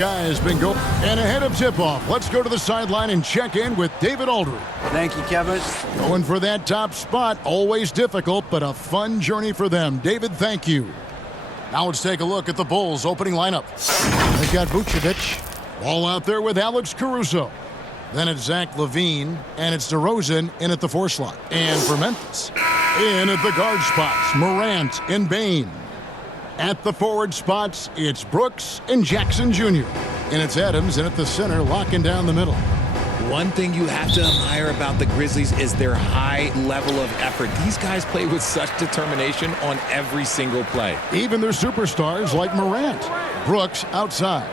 Guy has been going. And ahead of tip-off, let's go to the sideline and check in with David Aldridge. Thank you, Kevin. Going for that top spot. Always difficult, but a fun journey for them. David, thank you. Now let's take a look at the Bulls' opening lineup. They've got Vucevic. Ball out there with Alex Caruso. Then it's Zach LaVine, and it's DeRozan in at the 4 slot. And for Memphis, in at the guard spots, Morant and Bane. At the forward spots, it's Brooks and Jackson Jr. And it's Adams in at the center, locking down the middle. One thing you have to admire about the Grizzlies is their high level of effort. These guys play with such determination on every single play. Even their superstars like Morant. Brooks outside.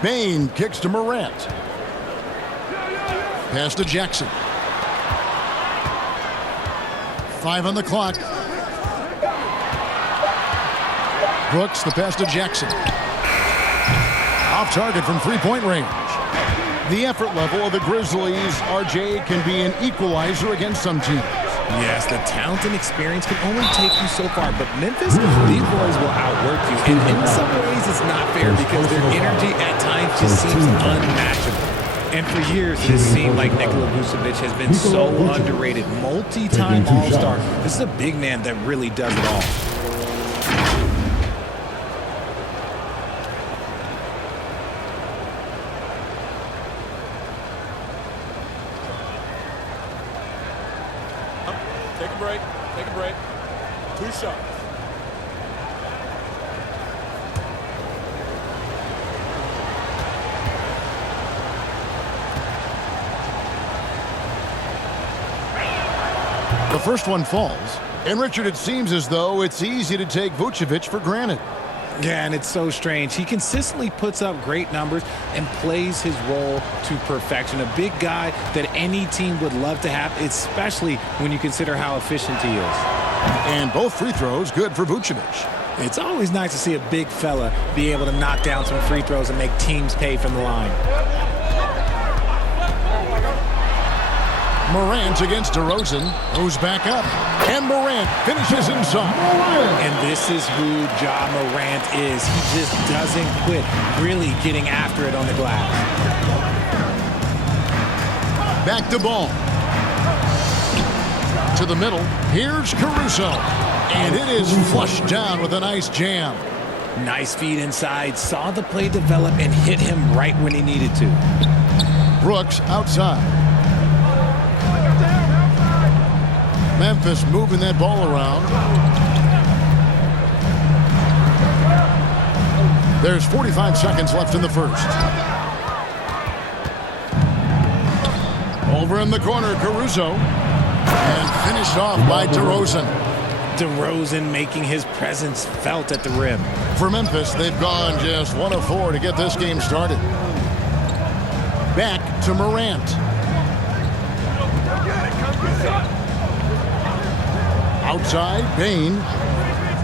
Bane kicks to Morant. Pass to Jackson. 5 on the clock. Brooks, the pass to Jackson. Off target from three-point range. The effort level of the Grizzlies, RJ, can be an equalizer against some teams. Yes, the talent and experience can only take you so far, but Memphis, these boys will outwork you. And in some ways, it's not fair because their energy at times just seems unmatchable. And for years, it seemed like Nikola Vucevic has been so underrated. Multi-time All-Star. This is a big man that really does it all. Take a break. 2 shots. The first one falls. And Richard, it seems as though it's easy to take Vucevic for granted. Yeah, and it's so strange. He consistently puts up great numbers and plays his role to perfection. A big guy that any team would love to have, especially when you consider how efficient he is. And both free throws good for Vucevic. It's always nice to see a big fella be able to knock down some free throws and make teams pay from the line. Morant against DeRozan, who's back up. And Morant finishes inside. And this is who Ja Morant is. He just doesn't quit, really getting after it on the glass. Back to ball. To the middle. Here's Caruso. And it is flushed down with a nice jam. Nice feed inside. Saw the play develop and hit him right when he needed to. Brooks outside. Memphis moving that ball around. There's 45 seconds left in the first. Over in the corner, Caruso. And finished off by DeRozan. DeRozan making his presence felt at the rim. For Memphis, they've gone just 1 of 4 to get this game started. Back to Morant. Outside, Bane.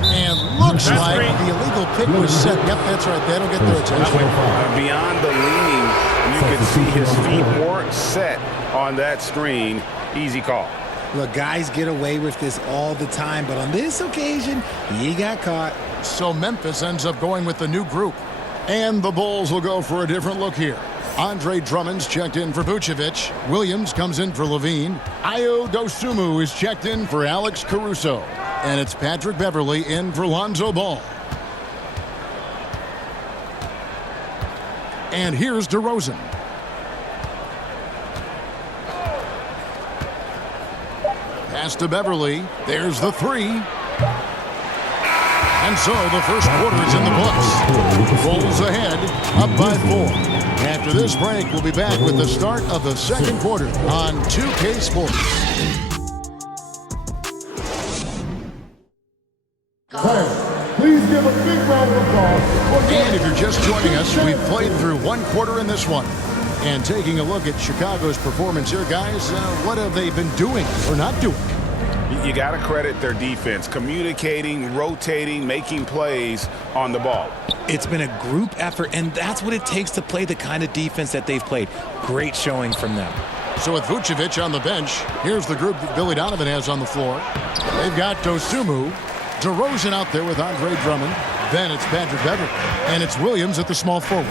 And looks like the illegal pick was set. Yep, that's right. That'll get their attention. Beyond the leaning, you can see his feet weren't set on that screen. Easy call. Look, guys get away with this all the time, but on this occasion, he got caught. So Memphis ends up going with the new group. And the Bulls will go for a different look here. Andre Drummond's checked in for Vucevic. Williams comes in for LaVine. Ayo Dosunmu is checked in for Alex Caruso. And it's Patrick Beverley in for Lonzo Ball. And here's DeRozan. Pass to Beverley. There's the 3. And so the first quarter is in the books. Bulls ahead, up by 4. After this break, we'll be back with the start of the second quarter on 2K Sports. Please give a big round of applause. And if you're just joining us, we've played through 1 quarter in this one. And taking a look at Chicago's performance here, guys, what have they been doing or not doing? You got to credit their defense, communicating, rotating, making plays on the ball. It's been a group effort, and that's what it takes to play the kind of defense that they've played. Great showing from them. So with Vucevic on the bench, here's the group that Billy Donovan has on the floor. They've got Dosunmu, DeRozan out there with Andre Drummond, Then it's Patrick Beverly, and it's Williams at the small forward.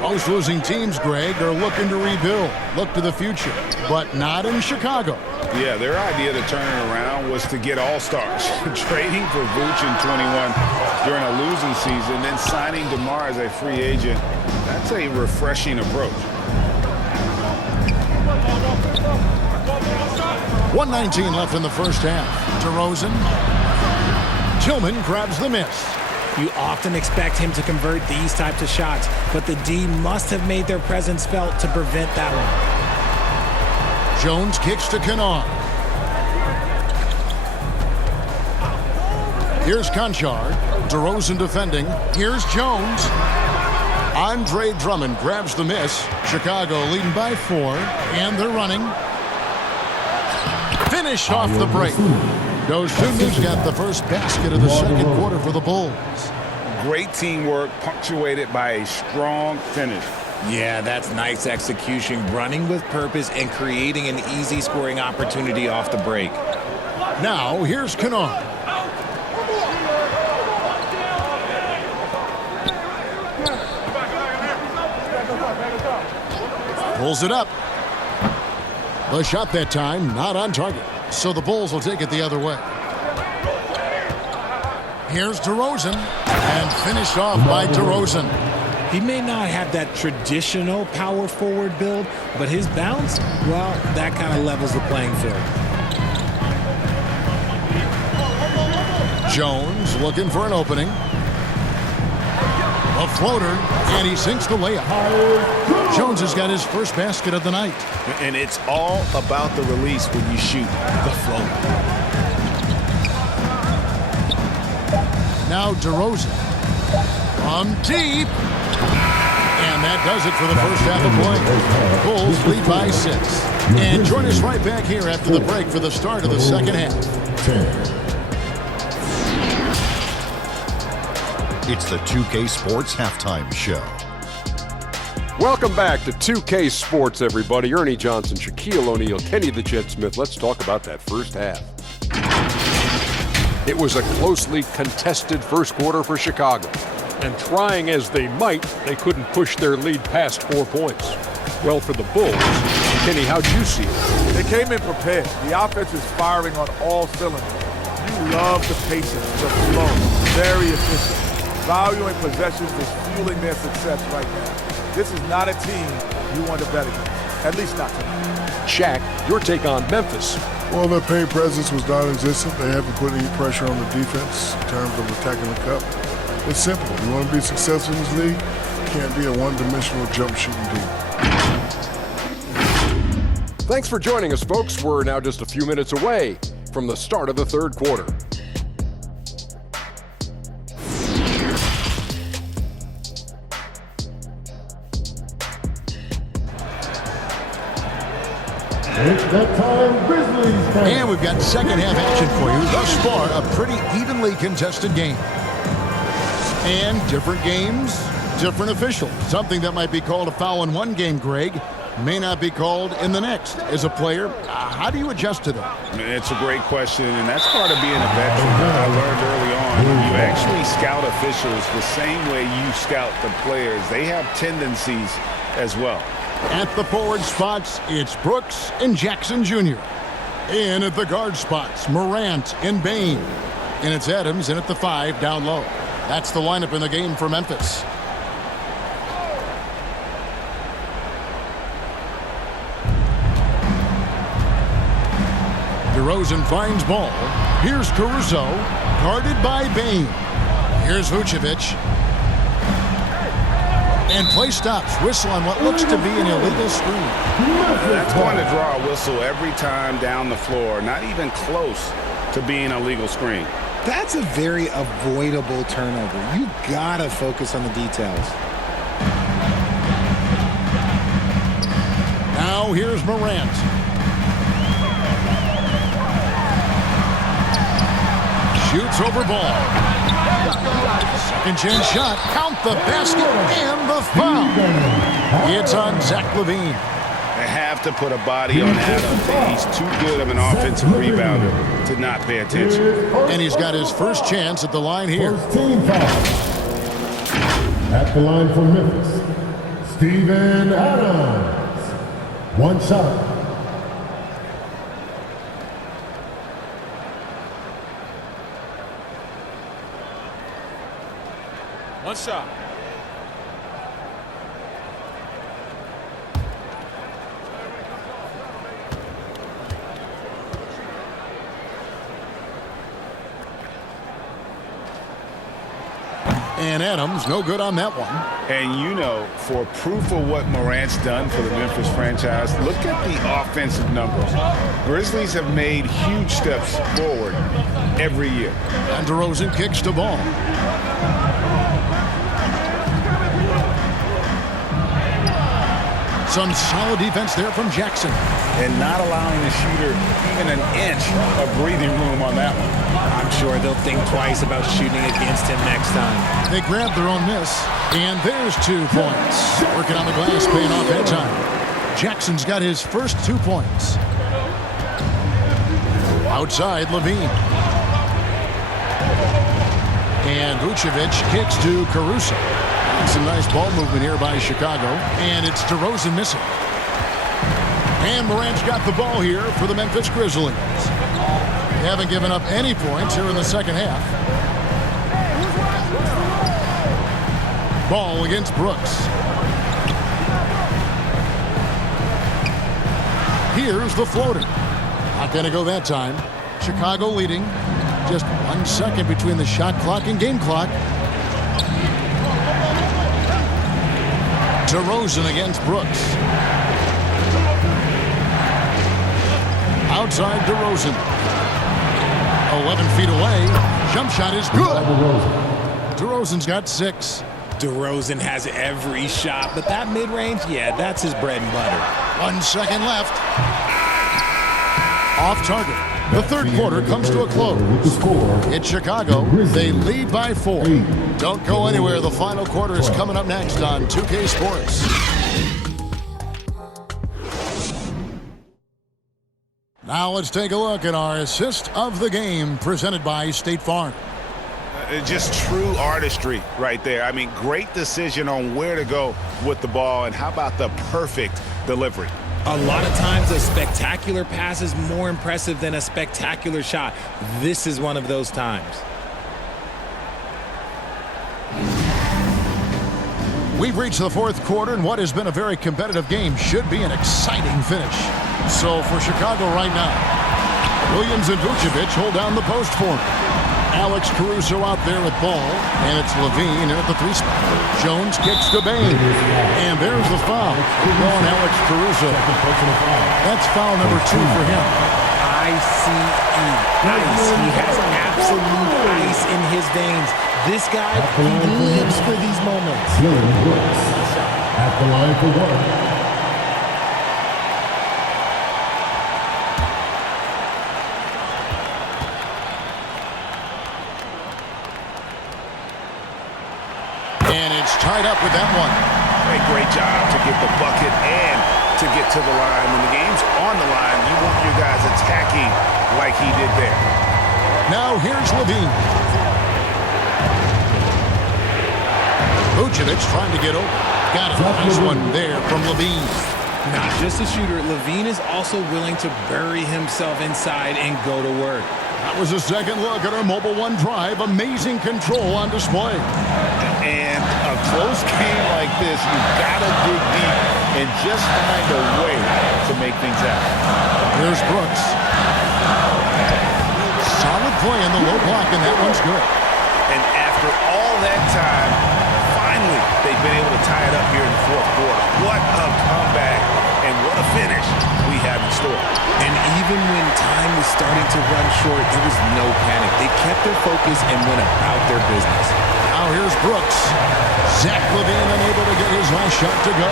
Most losing teams, Greg, are looking to rebuild, look to the future, but not in Chicago. Yeah, their idea to turn it around was to get all-stars. Trading for Vooch in 21 during a losing season, then signing DeMar as a free agent. That's a refreshing approach. 1:19 left in the first half. DeRozan. Tillman grabs the miss. You often expect him to convert these types of shots, but the D must have made their presence felt to prevent that one. Jones kicks to Kennard. Here's Conchard. DeRozan defending. Here's Jones. Andre Drummond grabs the miss. Chicago leading by 4, and they're running. Finish off the break. Those two moves got the first basket of the second quarter for the Bulls. Great teamwork punctuated by a strong finish. Yeah, that's nice execution, running with purpose and creating an easy scoring opportunity off the break. Now, here's Kennard. Pulls it up. The shot that time, not on target. So the Bulls will take it the other way. Here's DeRozan, and finished off by DeRozan. He may not have that traditional power forward build, but his bounce, well, that kind of levels the playing field. Jones looking for an opening. A floater, and he sinks the layup. Jones has got his first basket of the night. And it's all about the release when you shoot the floater. Now DeRozan from deep. And that does it for the first half of play. Bulls lead by 6. And join us right back here after the break for the start of the second half. 10. It's the 2K Sports Halftime Show. Welcome back to 2K Sports, everybody. Ernie Johnson, Shaquille O'Neal, Kenny the Jet Smith. Let's talk about that first half. It was a closely contested first quarter for Chicago. And trying as they might, they couldn't push their lead past 4 points. Well, for the Bulls, Kenny, how'd you see it? They came in prepared. The offense is firing on all cylinders. You love the patience, the flow, very efficient. Valuing possessions is fueling their success right now. This is not a team you want to bet against, at least not tonight. Shaq, your take on Memphis. Well, their paint presence was non-existent. They haven't put any pressure on the defense in terms of attacking the cup. It's simple. You want to be successful in this league, you can't be a one-dimensional jump shooting team. Thanks for joining us, folks. We're now just a few minutes away from the start of the third quarter. It's that time, Grizzlies fans. And we've got second half action for you. Thus far, a pretty evenly contested game. And different games, different officials. Something that might be called a foul in one game, Greg, may not be called in the next. As a player, how do you adjust to that? It's a great question, and that's part of being a veteran. I learned early on, you actually scout officials the same way you scout the players. They have tendencies as well. At the forward spots, it's Brooks and Jackson Jr. In at the guard spots, Morant and Bain. And it's Adams in at the 5 down low. That's the lineup in the game for Memphis. DeRozan finds ball. Here's Caruso, guarded by Bain. Here's Vucevic. And play stops. Whistle on what looks to be an illegal screen. That's going to draw a whistle every time down the floor. Not even close to being a legal screen. That's a very avoidable turnover. You gotta focus on the details. Now here's Morant. Shoots over ball. Second chance shot. Count the basket and the foul. It's on Zach LaVine. They have to put a body on Adam. He's too good of an offensive rebounder to not pay attention. And he's got his first chance at the line here. First team foul. At the line for Memphis, Steven Adams. One shot. One shot. And Adams, no good on that one. And you know, for proof of what Morant's done for the Memphis franchise, look at the offensive numbers. Grizzlies have made huge steps forward every year. And DeRozan kicks the ball. Some solid defense there from Jackson. And not allowing the shooter even an inch of breathing room on that one. I'm sure they'll think twice about shooting against him next time. They grab their own miss, and there's 2 points. Working on the glass, paying off that time. Jackson's got his first 2 points. Outside, Levine. And Vucevic kicks to Caruso. Some nice ball movement here by Chicago. And it's DeRozan missing. And Morant's got the ball here for the Memphis Grizzlies. They haven't given up any points here in the second half. Ball against Brooks. Here's the floater. Not going to go that time. Chicago leading. Just 1 second between the shot clock and game clock. DeRozan against Brooks. Outside DeRozan. 11 feet away. Jump shot is good. DeRozan's got 6. DeRozan has every shot, but that mid-range, yeah, that's his bread and butter. 1 second left. Off target. The third quarter comes to a close. It's Chicago. They lead by 4. Don't go anywhere. The final quarter is coming up next on 2K Sports. Now let's take a look at our assist of the game presented by State Farm. Just true artistry right there. I mean, great decision on where to go with the ball, and how about the perfect delivery? A lot of times a spectacular pass is more impressive than a spectacular shot. This is one of those times. We've reached the fourth quarter, and what has been a very competitive game should be an exciting finish. So for Chicago right now, Williams and Vucevic hold down the post for him. Alex Caruso out there with ball, and it's Levine in at the 3 spot. Jones kicks to Bain, and there's the foul. On Alex Caruso. That's foul number 2 for him. ICE. Ice. He has absolute ice in his veins. This guy, he lives for these moments. At the line for 1. And it's tied up with that one. A great job to get the bucket and to get to the line. When the game's on the line, you want your guys attacking like he did there. Now here's Levine. Vucevic trying to get over. Got a nice one there from Levine. Not just a shooter, Levine is also willing to bury himself inside and go to work. That was a second look at our Mobile One drive. Amazing control on display. And a close game like this, you've got to dig deep and just find a way to make things happen. Here's Brooks. Solid play in the low block, and that one's good. And after all that time, finally, they've been able to tie it up here in the fourth quarter. What a comeback and what a finish we have in store. And even when time was starting to run short, there was no panic. They kept their focus and went about their business. Now here's Brooks. Zach LaVine unable to get his last shot to go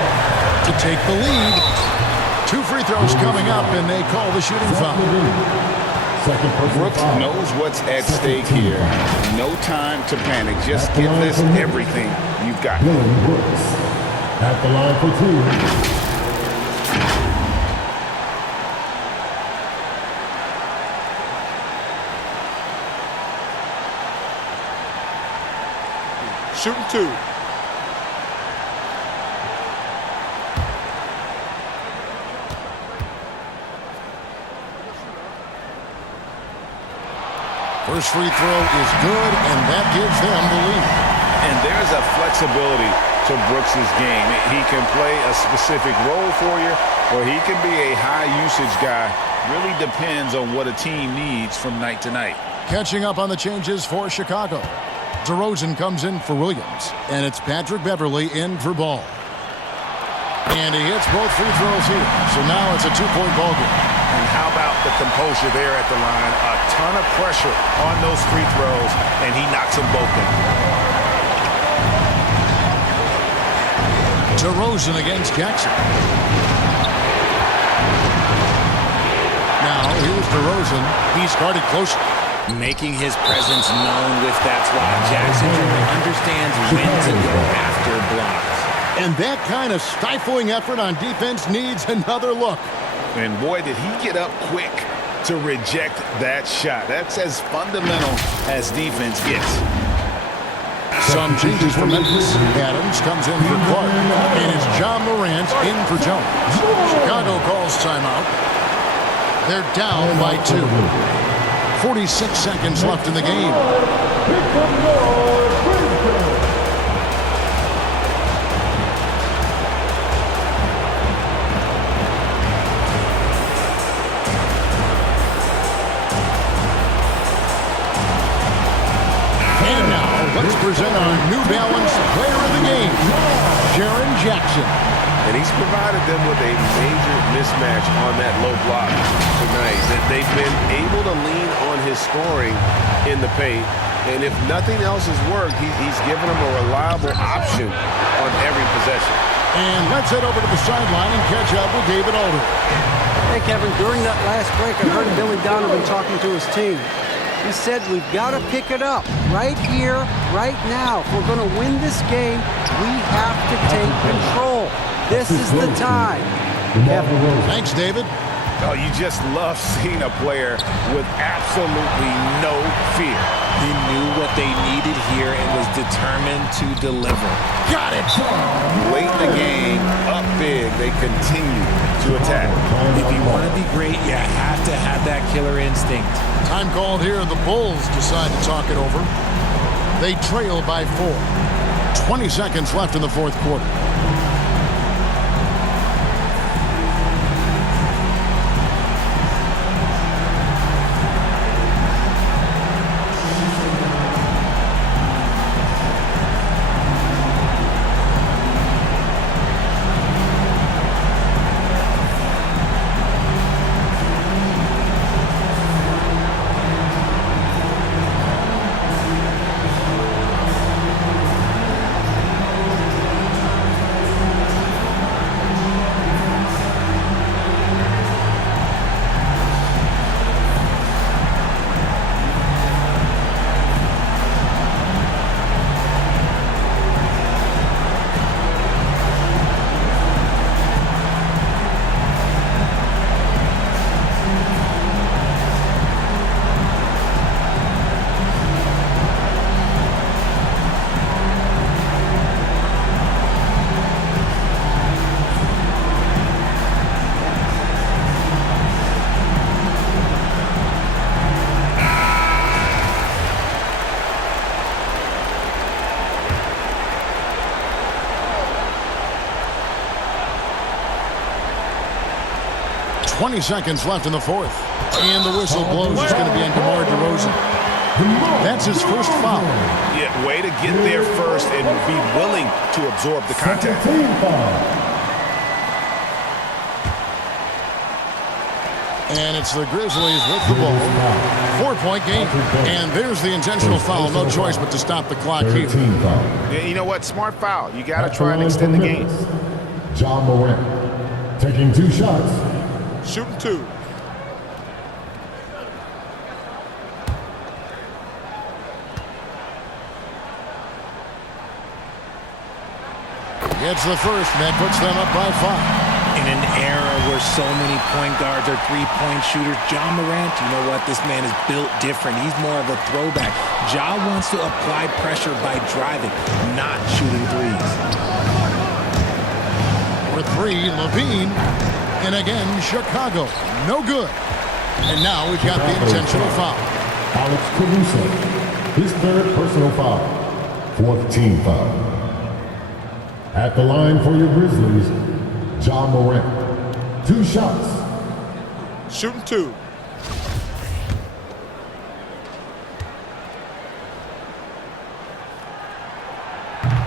to take the lead. 2 free throws coming up, and they call the shooting foul. Brooks knows what's at stake here. No time to panic. Just give this everything you've got. At the line for 2. Shooting 2. First free throw is good, and that gives them the lead. And there's a flexibility to Brooks's game. He can play a specific role for you, or he can be a high-usage guy. Really depends on what a team needs from night to night. Catching up on the changes for Chicago. DeRozan comes in for Williams, and it's Patrick Beverley in for Ball. And he hits both free throws here, so now it's a two-point ball game. And how about the composure there at the line? A ton of pressure on those free throws, and he knocks them both in. DeRozan against Jackson. Now, here's DeRozan. He's guarded close. Making his presence known with that swat. Jackson understands when to go after blocks. And that kind of stifling effort on defense needs another look. And boy, did he get up quick to reject that shot. That's as fundamental as defense gets. Some changes for Memphis. Adams comes in for Clark. And it's John Morant in for Jones. Chicago calls timeout. They're down by 2. 46 seconds left in the game. And now, let's present our New Balance Player of the Game, Jaren Jackson. And he's provided them with a major mismatch on that low block tonight. That they've been able to lean on his scoring in the paint. And if nothing else has worked, he's given them a reliable option on every possession. And let's head over to the sideline and catch up with David Alder. Hey, Kevin, during that last break, I heard Billy Donovan talking to his team. He said we've got to pick it up right here, right now. If we're going to win this game, we have to take control. This is the time. Thanks, David. Oh, you just love seeing a player with absolutely no fear. He knew what they needed here and was determined to deliver. Got it! Late in the game, up big, they continue to attack. If you want to be great, you have to have that killer instinct. Time called here. The Bulls decide to talk it over. They trail by 4. 20 seconds left in the fourth quarter. .20 seconds left in the fourth. And the whistle blows. It's going to be on DeMar DeRozan. That's his first foul. Yeah, way to get there first and be willing to absorb the contact. And it's the Grizzlies with the ball. 4-point game. And there's the intentional foul. No choice but to stop the clock here. Yeah, you know what? Smart foul. You got to try and extend the game. John Morant taking 2 shots. Shooting 2. Gets the first, and that puts them up by 5. In an era where so many point guards are three-point shooters, John Morant, you know what? This man is built different. He's more of a throwback. Ja wants to apply pressure by driving, not shooting threes. For 3, Levine. And again, Chicago. No good. And now we've got the intentional foul. Alex Caruso. His third personal foul. Fourth team foul. At the line for your Grizzlies, John Morant. 2 shots. Shooting 2.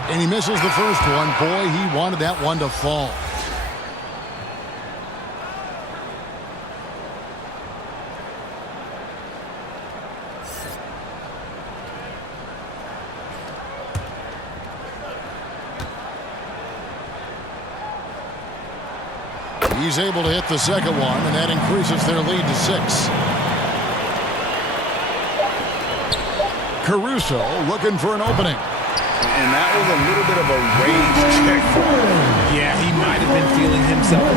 And he misses the first one. Boy, he wanted that one to fall. He's able to hit the second one, and that increases their lead to 6. Caruso looking for an opening. And that was a little bit of a rage check for him. Yeah, he might have been feeling himself.